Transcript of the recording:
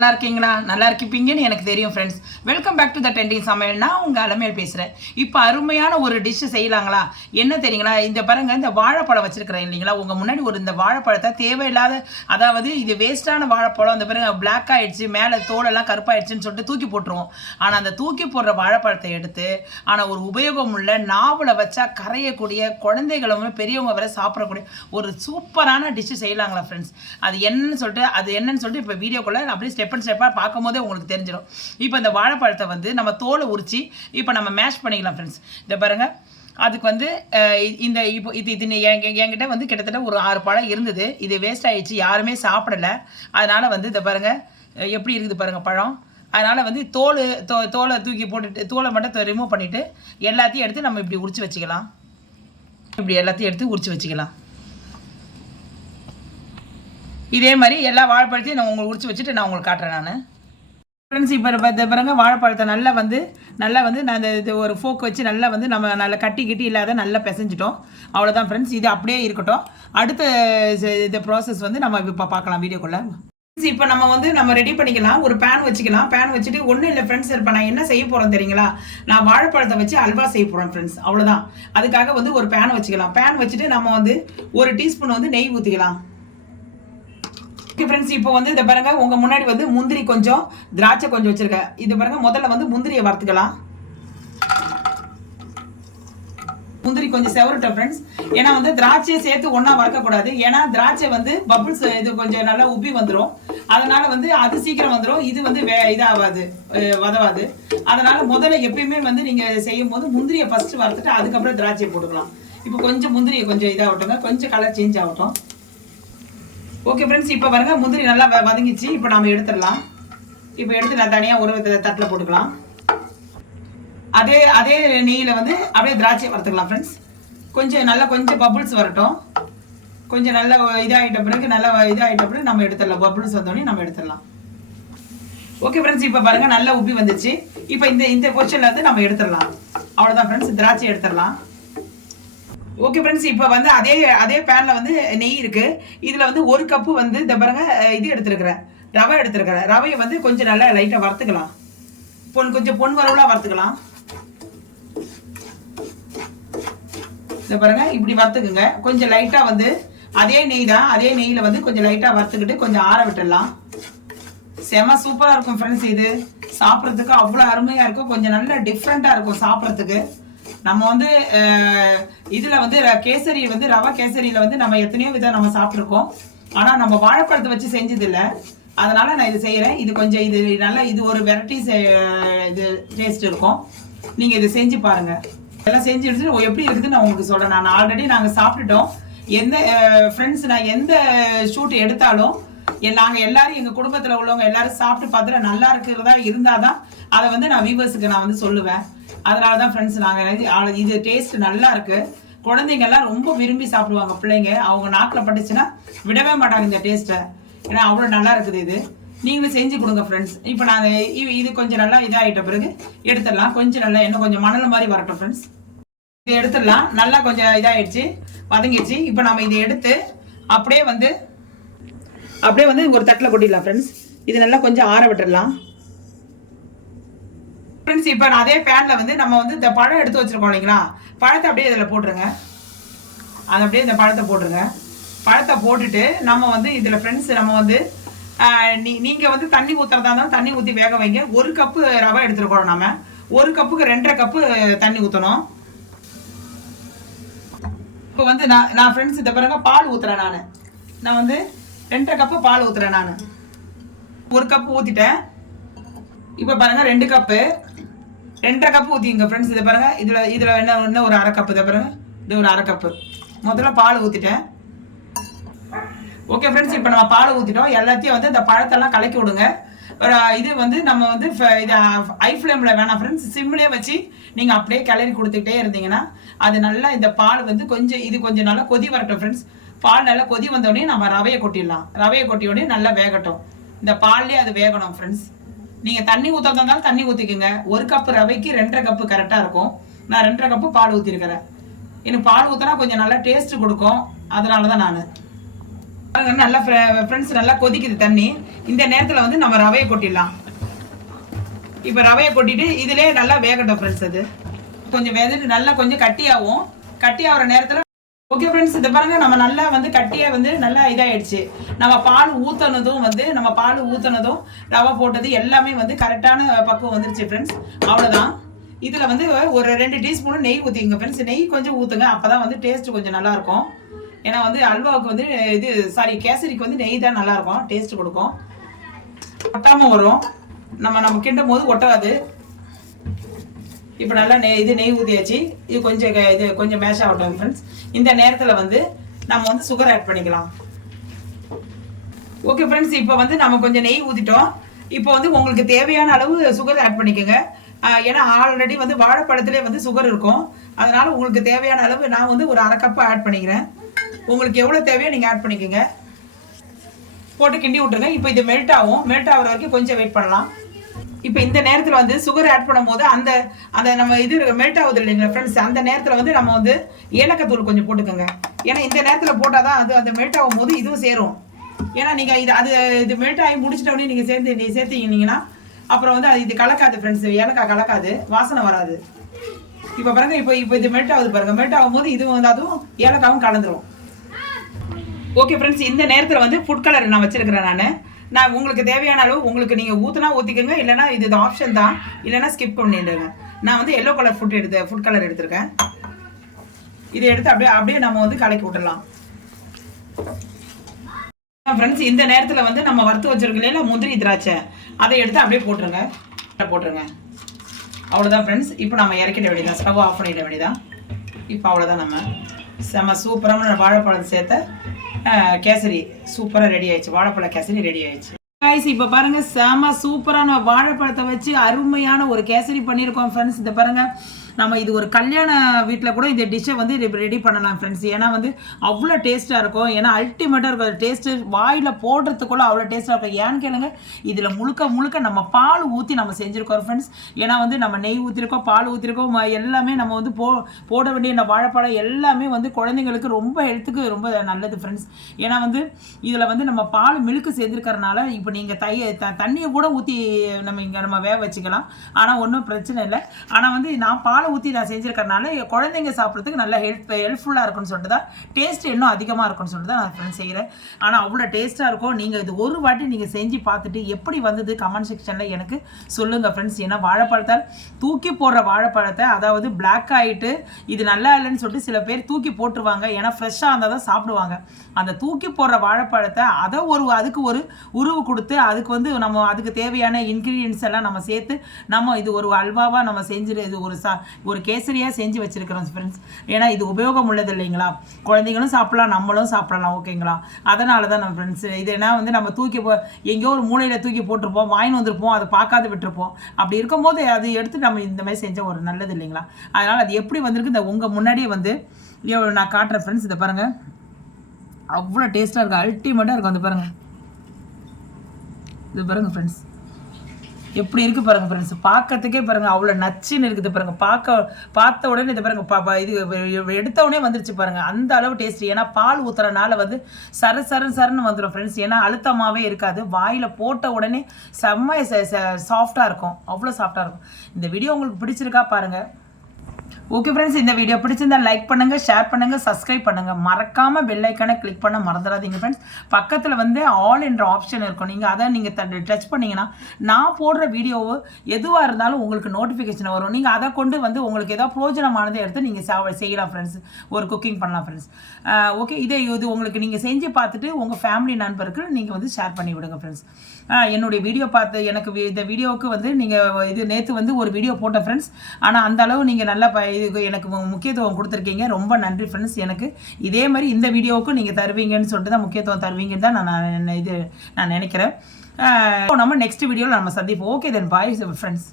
நல்லா இருக்கீங்களா? நல்லா இருப்பீங்கன்னு எனக்கு தெரியும் friends. Welcome back to the trending சமையல். நான் உங்கள் அலமேல் பேசுகிறேன். இப்போ அருமையான ஒரு டிஷ்ஷு செய்யலாங்களா? என்ன தெரியுங்களா? இந்த பாருங்க, இந்த வாழைப்பழம் வச்சுருக்கிறேன் இல்லைங்களா? உங்கள் முன்னாடி இந்த வாழைப்பழத்தை தேவையில்லாத, அதாவது இது வேஸ்ட்டான வாழைப்பழம், இந்த பாருங்க பிளாக் ஆகிடுச்சு, மேலே தோலெல்லாம் கருப்பாயிடுச்சுன்னு சொல்லிட்டு தூக்கி போட்டுருவோம். ஆனால் அந்த தூக்கி போடுற வாழைப்பழத்தை எடுத்து, ஆனால் ஒரு உபயோகம் உள்ள நாவலை வச்சா கரையக்கூடிய, குழந்தைகளும் பெரியவங்க வரை சாப்பிடக்கூடிய ஒரு சூப்பரான டிஷ்ஷு செய்யலாங்களா ஃப்ரெண்ட்ஸ்? அது என்னன்னு சொல்லிட்டு இப்போ வீடியோக்குள்ளே அப்படியே ஸ்டெப் அண்ட் ஸ்டெப்பாக பார்க்கும் போதே உங்களுக்கு தெரிஞ்சிடும். இப்போ இந்த வாழைப்பழத்தை நம்ம தோலை உரிச்சு இப்போ நம்ம மேஷ் பண்ணிக்கலாம் ஃப்ரெண்ட்ஸ். இதை பாருங்க, அதுக்கு இந்த இப்போ இது என்கிட்ட கிட்டத்தட்ட ஒரு 6 பழம் இருந்தது. இது வேஸ்ட் ஆகிடுச்சு, யாருமே சாப்பிடலை. அதனால் இதை பாருங்கள் எப்படி இருக்குது பாருங்கள் பழம். அதனால் தோலை தூக்கி போட்டுட்டு, தோலை மட்டும் ரிமூவ் பண்ணிவிட்டு எல்லாத்தையும் எடுத்து நம்ம இப்படி உரிச்சு வச்சுக்கலாம். இப்படி எல்லாத்தையும் எடுத்து உரிச்சு வச்சுக்கலாம். இதே மாதிரி எல்லா வாழைப்பழத்தையும் நான் உங்களுக்கு உரிச்சு வச்சுட்டு நான் உங்களுக்கு காட்டுறேன். நான் ஃப்ரெண்ட்ஸ் இப்போ பாருங்க, வாழைப்பழத்தை நல்லா நான் இது ஒரு ஃபோக் வச்சு நம்ம நல்லா கட்டி இல்லாத நல்லா பிசைஞ்சிட்டோம். அவ்வளோதான் ஃப்ரெண்ட்ஸ். இது அப்படியே இருக்கட்டும். அடுத்த இந்த ப்ராசஸ் நம்ம இப்போ பார்க்கலாம் வீடியோக்குள்ளே. இப்போ நம்ம ரெடி பண்ணிக்கலாம். ஒரு பேன் வச்சுக்கலாம். பேன் வச்சுட்டு ஒன்றும் இல்லை ஃப்ரெண்ட்ஸ். இப்போ நான் என்ன செய்ய போகிறேன் தெரியுங்களா? நான் வாழைப்பழத்தை வச்சு அல்வா செய்ய போகிறேன் ஃப்ரெண்ட்ஸ். அவ்வளோதான். அதுக்காக ஒரு பேன் வச்சுக்கலாம். பேன் வச்சுட்டு நம்ம 1 டீஸ்பூன் நெய் ஊற்றிக்கலாம். ஃப்ரெண்ட்ஸ் இப்போ இதை பாருங்க, உங்க முன்னாடி முந்திரி கொஞ்சம், திராட்சை கொஞ்சம் வச்சிருக்கேன். இது பாருங்க, முதல்ல முந்திரியை வறுத்துக்கலாம். முந்திரி கொஞ்சம் செவரட்டும் ஃப்ரெண்ட்ஸ். ஏன்னா திராட்சையை சேர்த்து ஒன்னா வறுக்கக்கூடாது. ஏன்னா திராட்சை பபிள்ஸ் இது கொஞ்சம் நல்லா உப்பி வந்துடும். அதனால அது சீக்கிரம் வந்துடும். இது இதாகாது, வதவாது. அதனால முதல்ல எப்பயுமே நீங்க செய்யும் போது முந்திரியை ஃபர்ஸ்ட் வறுத்துட்டு அதுக்கப்புறம் திராட்சையை போட்டுக்கலாம். இப்போ கொஞ்சம் முந்திரியை கொஞ்சம் இதாகட்டுங்க, கொஞ்சம் கலர் சேஞ்ச் ஆகட்டும். ஓகே ஃப்ரெண்ட்ஸ், இப்போ பாருங்க முந்திரி நல்லா வதங்கிச்சு. இப்போ நம்ம எடுத்துடலாம். இப்போ எடுத்து நான் தனியாக ஒரு தட்டில் போட்டுக்கலாம். அதே நெய்யில் அப்படியே திராட்சை வறுத்துக்கலாம் ஃப்ரெண்ட்ஸ். கொஞ்சம் பபுள்ஸ் வரட்டும். கொஞ்சம் நல்லா இதாகிட்ட பிறகு நம்ம எடுத்துடலாம். பபுள்ஸ் வந்தோடனே நம்ம எடுத்துடலாம். ஓகே ஃப்ரெண்ட்ஸ், இப்போ பாருங்க நல்லா உப்பி வந்துச்சு. இப்போ இந்த பொசிஷன்ல நம்ம எடுத்துடலாம். அவ்வளோதான் ஃப்ரெண்ட்ஸ், திராட்சை எடுத்துடலாம். ஓகே ஃப்ரெண்ட்ஸ், இப்போ அதே பேன்ல நெய் இருக்கு. இதுல 1 கப்பு இந்த பாருங்க இது எடுத்துருக்கிறேன், ரவை எடுத்துருக்கிறேன். ரவையை கொஞ்சம் நல்லா லைட்டா வறுத்துக்கலாம். கொஞ்சம் பொன் வரவுல வறுத்துக்கலாம். இந்த பாருங்க இப்படி வறுத்துக்குங்க. கொஞ்சம் லைட்டா அதே நெய் தான், அதே நெய்ல கொஞ்சம் லைட்டா வறுத்துக்கிட்டு கொஞ்சம் ஆற விட்டுடலாம். செம சூப்பரா இருக்கும் ஃப்ரெண்ட்ஸ். இது சாப்பிட்றதுக்கு அவ்வளோ அருமையா இருக்கும். கொஞ்சம் நல்லா டிஃப்ரெண்டா இருக்கும் சாப்பிட்றதுக்கு. நம்ம இதுல கேசரி ரவா கேசரியில நம்ம எத்தனையோ விதம் நம்ம சாப்பிட்ருக்கோம். ஆனா நம்ம வாழைப்பழத்தை வச்சு செஞ்சது இல்லை. அதனால நான் இது செய்யறேன். இது கொஞ்சம் இது ஒரு வெரைட்டிஸ் இது டேஸ்ட் இருக்கும். நீங்க இதை செஞ்சு பாருங்க. இதெல்லாம் செஞ்சு எடுத்துட்டு எப்படி இருக்குதுன்னு நான் உங்களுக்கு சொல்றேன். நான் ஆல்ரெடி நாங்க சாப்பிட்டுட்டோம். எந்த ஃப்ரெண்ட்ஸ் நான் எந்த ஷூட் எடுத்தாலும் நாங்க எல்லாரும் எங்க குடும்பத்துல உள்ளவங்க எல்லாரும் சாப்பிட்டு பார்த்துட்டு நல்லா இருக்கிறதா இருந்தாதான் அதை நான் வியூவர்ஸுக்கு நான் சொல்லுவேன். அதனாலதான் ஃப்ரெண்ட்ஸ் நாங்க இது டேஸ்ட் நல்லா இருக்கு. குழந்தைங்க எல்லாம் ரொம்ப விரும்பி சாப்பிடுவாங்க. பிள்ளைங்க அவங்க நாக்கில் பட்டுச்சுன்னா விடவே மாட்டாங்க இந்த டேஸ்ட்டை. ஏன்னா அவ்வளோ நல்லா இருக்குது. இது நீங்களும் செஞ்சு கொடுங்க ஃப்ரெண்ட்ஸ். இப்போ நான் இது கொஞ்சம் நல்லா இதாகிட்ட பிறகு எடுத்துடலாம். கொஞ்சம் நல்லா இன்னும் கொஞ்சம் மணல் மாதிரி வரட்டும் ஃப்ரெண்ட்ஸ். இதை எடுத்துடலாம். நல்லா கொஞ்சம் இதாகிடுச்சு, வதங்கிடுச்சு. இப்போ நம்ம இதை எடுத்து அப்படியே ஒரு தட்டில் கொட்டிடலாம் ஃப்ரெண்ட்ஸ். இது நல்லா கொஞ்சம் ஆற விட்டுடலாம் ஃப்ரெண்ட்ஸ். இப்போ நான் அதே பேன்ல நம்ம இந்த பழம் எடுத்து வச்சிருக்கோம் இல்லைங்களா? பழத்தை அப்படியே இதில் போட்டுருங்க. அதை அப்படியே இந்த பழத்தை போட்டுருங்க. பழத்தை போட்டுட்டு நம்ம இதில் ஃப்ரெண்ட்ஸ் நம்ம நீங்க தண்ணி ஊற்றுறதா இருந்தாலும் தண்ணி ஊற்றி வேக வைங்க. 1 கப்பு ரவை எடுத்துருக்கோம். நம்ம 1 கப்புக்கு 2.5 கப்பு தண்ணி ஊற்றணும். இப்போ நான் ஃப்ரெண்ட்ஸ் இந்த பிறகு பால் ஊற்றுறேன். நான் 2.5 கப்பு பால் ஊற்றுறேன். நான் 1 கப்பு ஊற்றிட்டேன். இப்போ பாருங்க 2 கப்பு 2.5 கப்பு ஊற்றிங்க ஃப்ரெண்ட்ஸ். இதை பாருங்க, இதில் இன்னும் ஒரு 1/2 கப்பு. இதை பாருங்க, இது ஒரு 1/2 கப்பு. முதல்ல பால் ஊற்றிட்டேன். ஓகே ஃப்ரெண்ட்ஸ், இப்போ நம்ம பால் ஊற்றிட்டோம். எல்லாத்தையும் இந்த பழத்தெல்லாம் கலக்கி விடுங்க. இது நம்ம இது ஹை ஃப்ளேமில் வேணாம் ஃப்ரெண்ட்ஸ். சிம்லேயே வச்சு நீங்கள் அப்படியே கிளறி கொடுத்துக்கிட்டே இருந்தீங்கன்னா அது நல்லா இந்த பால் கொஞ்சம் நல்லா கொதி வரட்டும் ஃப்ரெண்ட்ஸ். பால் நல்லா கொதி வந்தோடனே நம்ம ரவையை கொட்டிடலாம். ரவையை கொட்டியோடனே நல்லா வேகட்டும். இந்த பால்லேயே அது வேகணும் ஃப்ரெண்ட்ஸ். நீங்கள் தண்ணி ஊற்றுறதா இருந்தாலும் தண்ணி ஊற்றிக்கோங்க. 1 கப்பு ரவைக்கு 2.5 கப்பு கரெக்டாக இருக்கும். நான் 2.5 கப்பு பால் ஊற்றிருக்கிறேன். எனக்கு பால் ஊற்றினா கொஞ்சம் நல்லா டேஸ்ட் கொடுக்கும். அதனால தான் நான் நல்லா ஃப்ரெண்ட்ஸ் நல்லா கொதிக்குது தண்ணி. இந்த நேரத்தில் வந்து நம்ம ரவையை கொட்டிடலாம். இப்போ ரவையை கொட்டிட்டு இதிலே நல்லா வேகட்டும் ஃப்ரெண்ட்ஸ். அது கொஞ்சம் வெந்துட்டு நல்லா கொஞ்சம் கட்டியாகிற நேரத்தில் ஓகே ஃப்ரெண்ட்ஸ். இதை பாருங்க, நம்ம நல்லா வந்து கட்டியாக வந்து நல்லா இதாகிடுச்சு. நம்ம பால் ஊற்றினதும் ரவை போட்டது எல்லாமே வந்து கரெக்டான பக்குவம் வந்துருச்சு ஃப்ரெண்ட்ஸ். அவ்வளோதான். இதில் வந்து ஒரு 2 டீஸ்பூன் நெய் ஊற்றிங்க ஃப்ரெண்ட்ஸ். நெய் கொஞ்சம் ஊற்றுங்க, அப்போ தான் வந்து டேஸ்ட்டு கொஞ்சம் நல்லாயிருக்கும். ஏன்னா வந்து அல்வாவுக்கு வந்து கேசரிக்கு வந்து நெய் தான் நல்லாயிருக்கும், டேஸ்ட் கொடுக்கும். ஒட்டாமல் வரும். நம்ம கிண்டும் போது ஒட்டாது. இப்போ நல்லா நெய் ஊற்றியாச்சு. இது கொஞ்சம் மேஷ் ஆகட்டும் ஃப்ரெண்ட்ஸ். இந்த நேரத்தில் வந்து நம்ம வந்து சுகர் ஆட் பண்ணிக்கலாம். ஓகே ஃப்ரெண்ட்ஸ், இப்போ வந்து நம்ம கொஞ்சம் நெய் ஊற்றிட்டோம். இப்போ வந்து உங்களுக்கு தேவையான அளவு சுகர் ஆட் பண்ணிக்கோங்க. ஏன்னா ஆல்ரெடி வந்து வாழைப்பழத்திலே வந்து சுகர் இருக்கும். அதனால் உங்களுக்கு தேவையான அளவு நான் வந்து ஒரு 1/2 கப் ஆட் பண்ணிக்கிறேன். உங்களுக்கு எவ்வளோ தேவையோ நீங்கள் ஆட் பண்ணிக்கோங்க. போட்டு கிண்டி விட்டுருங்க. இப்போ இது மெல்ட் ஆகிற வரைக்கும் கொஞ்சம் வெயிட் பண்ணலாம். இப்போ இந்த நேரத்தில் வந்து சுகர் ஆட் பண்ணும்போது அந்த நம்ம இது மெல்ட் ஆகுது இல்லைங்களா ஃப்ரெண்ட்ஸ், அந்த நேரத்தில் வந்து நம்ம வந்து ஏலக்காய் தூள் கொஞ்சம் போட்டுக்கோங்க. ஏன்னா இந்த நேரத்தில் போட்டால் தான் அது மெல்ட் ஆகும் போது இதுவும் சேரும். ஏன்னா நீங்கள் இது மெல்ட் ஆகி முடிச்சிட்டோடனே நீங்கள் சேர்த்தீங்கன்னா அப்புறம் வந்து இது கலக்காது ஃப்ரெண்ட்ஸ். ஏலக்காய் கலக்காது, வாசனை வராது. இப்போ பாருங்க, இப்போ இது மெல்ட் ஆகுது பாருங்க. மெல்ட் ஆகும் போது இதுவும் வந்து அதுவும் ஏலக்காவும் கலந்துரும். ஓகே ஃப்ரெண்ட்ஸ், இந்த நேரத்தில் வந்து ஃபுட் கலர் நான் வச்சிருக்கிறேன். நான் உங்களுக்கு தேவையான அளவு உங்களுக்கு நீங்கள் ஊற்றினா ஊற்றிக்கோங்க, இல்லைனா இது ஆப்ஷன் தான், இல்லைனா ஸ்கிப் பண்ணிடுங்க. நான் வந்து எல்லோ கலர் ஃபுட் கலர் எடுத்திருக்கேன். இதை எடுத்து அப்படியே நம்ம வந்து கலக்கி விட்டுடலாம் ஃப்ரெண்ட்ஸ். இந்த நேரத்தில் வந்து நம்ம வறுத்து வச்சிருக்கோம் இல்லையா முந்திரி திராட்சை, அதை எடுத்து அப்படியே போட்டுருங்க. அவ்வளோதான் ஃப்ரெண்ட்ஸ். இப்போ நம்ம இறக்கிட வேண்டியதான், ஸ்டவ் ஆஃப் பண்ணிட வேண்டியதான். இப்போ அவ்வளோதான், நம்ம செம்ம சூப்பரான வாழைப்பழம் சேர்த்த கேசரி சூப்பராக ரெடி ஆயிடுச்சு. வாழைப்பழ கேசரி ரெடி ஆயிடுச்சு கைஸ். இப்போ பாருங்க, செம சூப்பரான வாழைப்பழத்தை வச்சு அருமையான ஒரு கேசரி பண்ணியிருக்கோம் ஃப்ரெண்ட்ஸ். இதை பாருங்க, நம்ம இது ஒரு கல்யாண வீட்டில் கூட இந்த டிஷ்ஷை வந்து ரெடி பண்ணலாம் ஃப்ரெண்ட்ஸ். ஏன்னா வந்து அவ்வளோ டேஸ்ட்டாக இருக்கும். ஏன்னா அல்டிமேட்டாக இருக்கும் டேஸ்ட்டு. வாயில் போடுறதுக்குள்ள அவ்வளோ டேஸ்ட்டாக இருக்கும். ஏன்னு கேளுங்க, இதில் முழுக்க நம்ம பால் ஊற்றி நம்ம செஞ்சுருக்கோம் ஃப்ரெண்ட்ஸ். ஏன்னா வந்து நம்ம நெய் ஊற்றிருக்கோம், பால் ஊற்றிருக்கோம், எல்லாமே நம்ம வந்து போட வேண்டிய இந்த வாழைப்பழம் எல்லாமே வந்து குழந்தைங்களுக்கு ரொம்ப ஹெல்த்துக்கு ரொம்ப நல்லது ஃப்ரெண்ட்ஸ். ஏன்னா வந்து இதில் வந்து நம்ம பால் மில்க்கு சேர்ந்துருக்கறனால இப்போ நீங்கள் தண்ணியை கூட ஊற்றி நம்ம வேக வச்சுக்கலாம். ஆனால் ஒன்றும் பிரச்சனை இல்லை. ஆனால் வந்து நான் பாலை ஊற்றி நான் செஞ்சுருக்கறனால குழந்தைங்க சாப்பிட்றதுக்கு நல்லா ஹெல்ப்ஃபுல்லாக இருக்குன்னு சொல்லிட்டு தான், டேஸ்ட் இன்னும் அதிகமாக இருக்குன்னு சொல்லிட்டு தான் நான் ஃப்ரெண்ட்ஸ் செய்கிறேன். ஆனால் அவ்வளோ டேஸ்ட்டாக இருக்கும். நீங்கள் இது ஒரு வாட்டி நீங்கள் செஞ்சு பார்த்துட்டு எப்படி வந்தது கமெண்ட் செக்ஷனில் எனக்கு சொல்லுங்கள் ஃப்ரெண்ட்ஸ். ஏன்னா வாழைப்பழத்தால் தூக்கி போடுற வாழைப்பழத்தை, அதாவது பிளாக் ஆகிட்டு இது நல்லா இல்லைன்னு சொல்லிட்டு சில பேர் தூக்கி போட்டுருவாங்க. ஏன்னா ஃப்ரெஷ்ஷாக இருந்தால் தான் சாப்பிடுவாங்க. அந்த தூக்கி போடுற வாழைப்பழத்தை அதுக்கு ஒரு உருவு கொடுத்து அதுக்கு தேவையான இன்க்ரீடியன்ஸ் எல்லாம் நம்ம சேர்த்து நம்ம இது ஒரு அல்வாவாக நம்ம செஞ்சுட்டு இது ஒரு கேசரியாக செஞ்சு வச்சுருக்கிறோம் ஃப்ரெண்ட்ஸ். ஏன்னா இது உபயோகம் உள்ளது இல்லைங்களா, குழந்தைங்களும் சாப்பிடலாம், நம்மளும் சாப்பிடலாம். ஓகேங்களா, அதனால தான் நம்ம ஃப்ரெண்ட்ஸ் இது என்ன வந்து நம்ம எங்கேயோ ஒரு மூலையில் தூக்கி போட்டிருப்போம், வாங்கி வந்திருப்போம், அதை பார்க்காத விட்டுருப்போம். அப்படி இருக்கும்போது அது எடுத்து நம்ம இந்த மாதிரி செஞ்ச ஒரு நல்லது இல்லைங்களா. அதனால் அது எப்படி வந்திருக்கு இந்த உங்கள் முன்னாடியே வந்து நான் காட்டுறேன் ஃப்ரெண்ட்ஸ். இதை பாருங்கள், அவ்வளோ டேஸ்ட்டாக இருக்குது, அல்டிமேட்டாக இருக்கும். அது பாருங்கள், இது பாருங்கள் ஃப்ரெண்ட்ஸ், எப்படி இருக்குது பாருங்கள் ஃப்ரெண்ட்ஸ். பார்க்கறதுக்கே பாருங்கள் அவ்வளோ நச்சுன்னு இருக்குது பாருங்கள். பார்த்த உடனே இதை பாருங்கள், இது எடுத்த உடனே வந்துருச்சு பாருங்கள், அந்த அளவு டேஸ்ட். ஏன்னா பால் ஊற்றுறனால வந்து சரன்னு வந்துடும் ஃப்ரெண்ட்ஸ். ஏன்னா அழுத்தமாகவே இருக்காது, வாயில் போட்ட உடனே செம்ம சாஃப்டாக இருக்கும், அவ்வளோ சாஃப்டாக இருக்கும். இந்த வீடியோ உங்களுக்கு பிடிச்சிருக்கா பாருங்கள். ஓகே ஃப்ரெண்ட்ஸ், இந்த வீடியோ பிடிச்சிருந்தா லைக் பண்ணுங்கள், ஷேர் பண்ணுங்கள், சப்ஸ்கிரைப் பண்ணுங்கள். மறக்காமல் பெல் ஐக்கானை கிளிக் பண்ண மறந்துடாதீங்க ஃப்ரெண்ட்ஸ். பக்கத்தில் வந்து ஆல் என்ற ஆப்ஷன் இருக்கும். நீங்கள் அதை நீங்கள் டச் பண்ணிங்கன்னா நான் போடுற வீடியோவு எதுவாக இருந்தாலும் உங்களுக்கு நோட்டிஃபிகேஷன் வரும். நீங்கள் அதை கொண்டு வந்து உங்களுக்கு ஏதாவது பிரோஜனமானதை எடுத்து நீங்கள் செய்யலாம் ஃப்ரெண்ட்ஸ், ஒரு குக்கிங் பண்ணலாம் ஃப்ரெண்ட்ஸ். ஓகே, இது உங்களுக்கு நீங்கள் செஞ்சு பார்த்துட்டு உங்கள் ஃபேமிலி நண்பருக்கு நீங்கள் வந்து ஷேர் பண்ணி விடுங்க ஃப்ரெண்ட்ஸ். என்னுடைய வீடியோ பார்த்து எனக்கு இந்த வீடியோவுக்கு வந்து நீங்கள் நேற்று வந்து ஒரு வீடியோ போட்ட ஃப்ரெண்ட்ஸ். ஆனால் அந்த அளவு நீங்கள் நல்லா இது எனக்கு முக்கியத்துவம் கொடுத்துருக்கீங்க, ரொம்ப நன்றி ஃப்ரெண்ட்ஸ். எனக்கு இதே மாதிரி இந்த வீடியோவுக்கும் நீங்கள் தருவீங்கன்னு சொல்லிட்டு தான், முக்கியத்துவம் தருவீங்கன்னு தான் நான் நினைக்கிறேன். நம்ம நெக்ஸ்ட் வீடியோவில் நம்ம சந்திப்போம். Okay then bye friends.